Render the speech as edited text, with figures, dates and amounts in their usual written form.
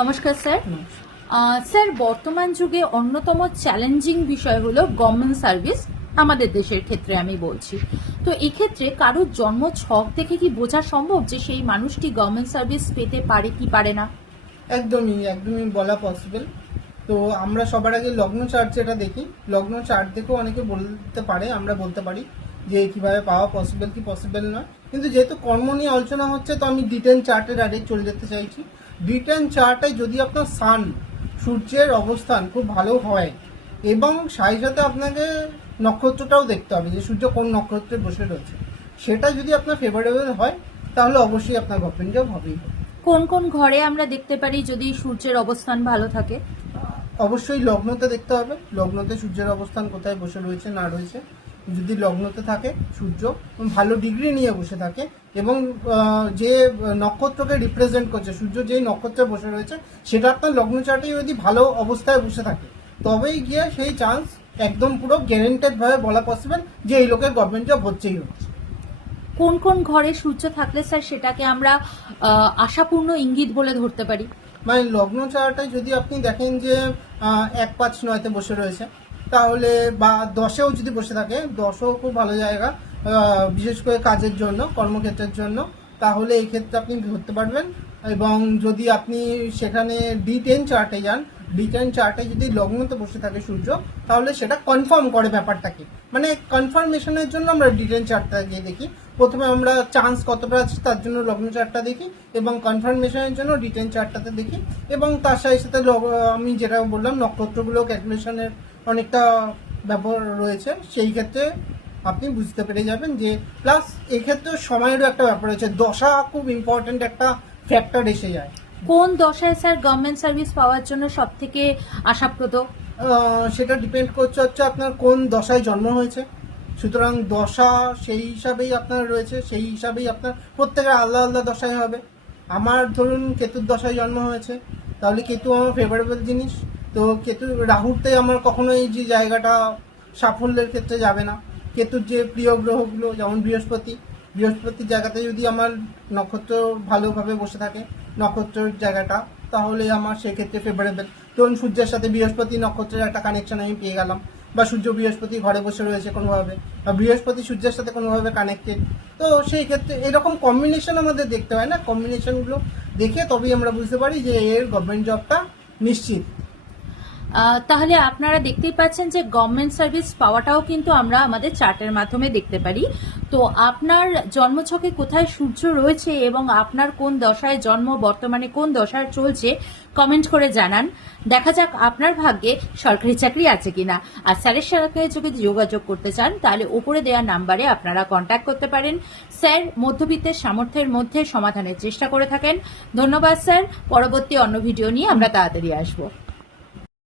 নমস্কার sir. Sir, বর্তমান যুগে অন্যতম চ্যালেঞ্জিং বিষয় হলো গভর্নমেন্ট সার্ভিস, আমাদের দেশের ক্ষেত্রে আমি বলছি। তো এক্ষেত্রে কারোর জন্ম ছক দেখে কি বোঝা সম্ভব যে সেই মানুষটি গভর্নমেন্ট সার্ভিস পেতে পারে কি পারে না? একদমই একদমই বলা পসিবল। তো আমরা সবার আগে লগ্ন চার্ট যেটা দেখি, লগ্ন চার্ট দেখেও অনেকে বলতে পারে, আমরা বলতে পারি যে কিভাবে পাওয়া পসিবল কি পসিবল নয়। কিন্তু যেহেতু কর্ম নিয়ে আলোচনা হচ্ছে, তো আমি ডিটেন চার্টের আগে চলে যেতে চাইছি। ডিটেন চার্টে যদি আপনার সান, সূর্যের অবস্থান খুব ভালো হয় এবং সেই সাথে আপনাকে নক্ষত্রটাও দেখতে হবে যে সূর্য কোন নক্ষত্রে বসে রয়েছে, সেটা যদি আপনার ফেভারেবল হয় তাহলে অবশ্যই আপনার গভর্নমেন্ট জব হবেই হবে। কোন কোন ঘরে আমরা দেখতে পারি যদি সূর্যের অবস্থান ভালো থাকে? অবশ্যই লগ্নতে দেখতে হবে, লগ্নতে সূর্যের অবস্থান কোথায় বসে রয়েছে না রয়েছে। যদি লগ্নতে থাকে সূর্য ভালো ডিগ্রি নিয়ে বসে থাকে এবং যে নক্ষত্রকে রিপ্রেজেন্ট করছে, সূর্য যেই নক্ষত্রে বসে রয়েছে সেটা আপনার লগ্ন চার্টে যদি ভালো অবস্থায় বসে থাকে, তবেই গিয়ে সেই চান্স একদম পুরো গ্যারেন্টেড ভাবে বলা পসিবল যে এই লোকের গভর্নমেন্ট জব হচ্ছেই হচ্ছে। কোন কোন ঘরে সূর্য থাকলে স্যার সেটাকে আমরা আশাপূর্ণ ইঙ্গিত বলে ধরতে পারি? মানে লগ্ন চার্টে যদি আপনি দেখেন যে 1-5-9-তে বসে রয়েছে, তাহলে বা 10-এও যদি বসে থাকে, 10ও খুব ভালো জায়গা বিশেষ করে কাজের জন্য, কর্মক্ষেত্রের জন্য, তাহলে এই ক্ষেত্রে আপনি ধরতে পারবেন। এবং যদি আপনি সেখানে D10 চার্টে যান, D10 চার্টে যদি লগ্নতে বসে থাকে সূর্য, তাহলে সেটা কনফার্ম করে ব্যাপারটাকে। মানে কনফার্মেশনের জন্য আমরা D10 চার্টটা গিয়ে দেখি। প্রথমে আমরা চান্স কতটা আছে তার জন্য লগ্ন চার্টটা দেখি এবং কনফার্মেশনের জন্য D10 চার্টটাতে দেখি। এবং তার সাথে সাথে আমি যেটা বললাম, নক্ষত্রগুলো ক্যালকুলেশনের অনেকটা ব্যাপার রয়েছে, সেই ক্ষেত্রে আপনি বুঝতে পেরে যাবেন যে। প্লাস এক্ষেত্রে সময়েরও একটা ব্যাপার রয়েছে, দশা খুব ইম্পর্টেন্ট একটা ফ্যাক্টর এসে যায়। কোন দশায় স্যার গভর্নমেন্ট সার্ভিস পাওয়ার জন্য সব থেকে আশাপ্রদ? সেটা ডিপেন্ড করছে আপনার কোন দশায় জন্ম হয়েছে। সুতরাং দশা সেই হিসাবেই আপনার রয়েছে, সেই হিসাবেই আপনার প্রত্যেকের আলাদা আলাদা দশায় হবে। আমার ধরুন কেতুর দশায় জন্ম হয়েছে, তাহলে কেতু আমার ফেভারেবল জিনিস। তো কেতু রাহুতে আমার কখনোই যে জায়গাটা সাফল্যের ক্ষেত্রে যাবে না। কেতুর যে প্রিয় গ্রহগুলো যেমন বৃহস্পতির জায়গাতে যদি আমার নক্ষত্র ভালোভাবে বসে থাকে, নক্ষত্রের জায়গাটা, তাহলে আমার সেক্ষেত্রে ফেভারেবল। ধরুন সূর্যের সাথে বৃহস্পতি নক্ষত্রের একটা কানেকশন আমি পেয়ে গেলাম, বা সূর্য বৃহস্পতি ঘরে বসে রয়েছে কোনোভাবে, বা বৃহস্পতি সূর্যের সাথে কোনোভাবে কানেক্টেড, তো সেই ক্ষেত্রে এরকম কম্বিনেশন আমাদের দেখতে হয় না। কম্বিনেশনগুলো দেখে তবেই আমরা বুঝতে পারি যে এর গভর্নমেন্ট জবটা নিশ্চিত। তাহলে আপনারা দেখতেই পাচ্ছেন যে গভর্নমেন্ট সার্ভিস পাওয়াটাও কিন্তু আমরা আমাদের চার্টের মাধ্যমে দেখতে পারি। তো আপনার জন্মছকে কোথায় সূর্য রয়েছে এবং আপনার কোন দশায় জন্ম, বর্তমানে কোন দশায় চলছে, কমেন্ট করে জানান। দেখা যাক আপনার ভাগ্যে সরকারি চাকরি আছে কিনা। আর স্যারের সাথে যদি যোগাযোগ করতে চান তাহলে উপরে দেওয়া নাম্বারে আপনারা কন্ট্যাক্ট করতে পারেন। স্যার মধ্যবিত্তের সামর্থ্যের মধ্যে সমাধানের চেষ্টা করে থাকেন। ধন্যবাদ স্যার। পরবর্তী অন্য ভিডিও নিয়ে আমরা তাড়াতাড়ি আসবো।